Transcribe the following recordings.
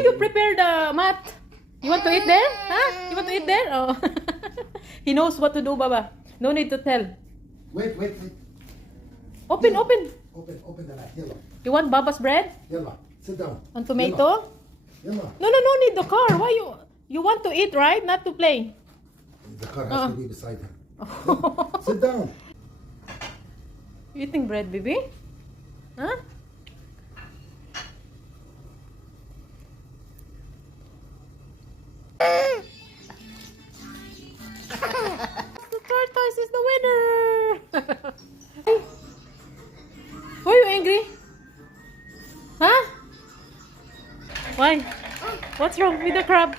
why you prepare the mat? You want to eat there? Huh? You want to eat there? Oh. He knows what to do, Baba. No need to tell. Wait. Open. Open the mat. Yalla. You want Baba's bread? Yalla. Sit down. And tomato? Yalla. No need the car. Why you want to eat, right? Not to play. The car has to be beside him. Sit down. You eating bread, baby? Huh? The tortoise is the winner! Why are you angry? Huh? Why? What's wrong with the crab?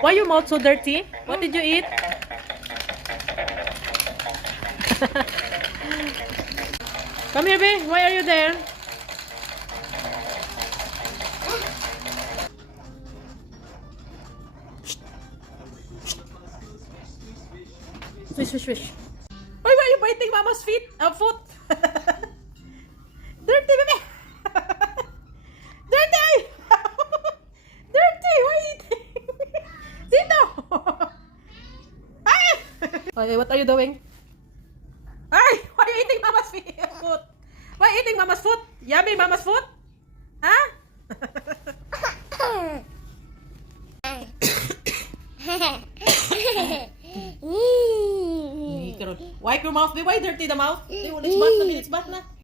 Why your mouth so dirty? What did you eat? Come here, babe. Why are you there? Swish. Why are you biting Mama's foot? Dirty, baby. Dirty. Dirty. Why are you eating? Sit down. Okay, what are you doing? Ay, why are you eating Mama's foot? Why are you eating Mama's foot? Yummy Mama's foot? Huh? Wipe your mouth. Why dirty the mouth? It's bath na.